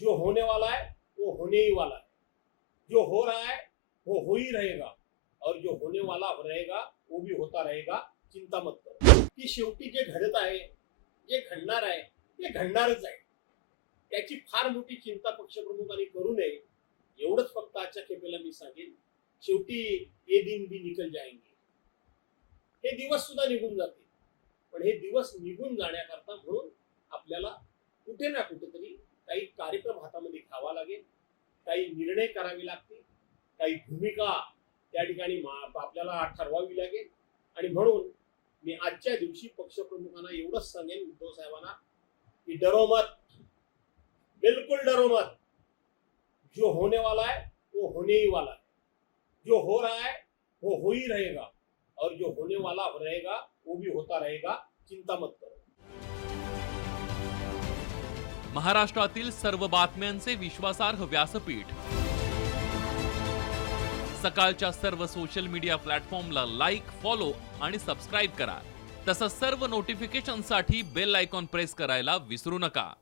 जो होने वाला है वो होने ही वाला है, जो हो रहा है वो हो ही रहेगा, और जो होने वाला रहेगा वो भी होता रहेगा. चिंता मत करो. की शेवटी जे घडत आहे, जे घडणार आहे ते घडणारच आहे. त्याची फार मोठी चिंता पक्षप्रमुखांनी करू नये, एवढंच फक्त आजच्या खेपेला मी सांगेन. शेवटी ये दिन भी निकल जाएंगे, हे दिवस सुद्धा निघून जातील. पण हे दिवस निघून जाण्याकरता म्हणून आपल्याला कुठे ना कुठेतरी काही कार्यक्रम हातामध्ये घ्यावा लागेल, काही निर्णय करावे लागतील, काही भूमिका त्या ठिकाणी आपल्याला ठरवावी लागेल. आणि म्हणून मी आजच्या दिवशी पक्षप्रमुखांना एवढंच सांगेन, उद्धव साहेबांना, की डरो मत, बिल्कुल डरो मत. जो होने वाला है वो होने ही वाला है, जो हो रहा है वो हो ही रहेगा, और जो होने वाला रहेगा वो भी होता रहेगा. चिंता मत करो. महाराष्ट्रातील सर्व बातम्यांचे विश्वासार्ह व्यासपीठ. सकाळच्या सर्व सोशल मीडिया प्लॅटफॉर्मला लाईक, फॉलो आणि सबस्क्राईब करा. तसंच सर्व नोटिफिकेशनसाठी बेल आयकॉन प्रेस करायला विसरू नका.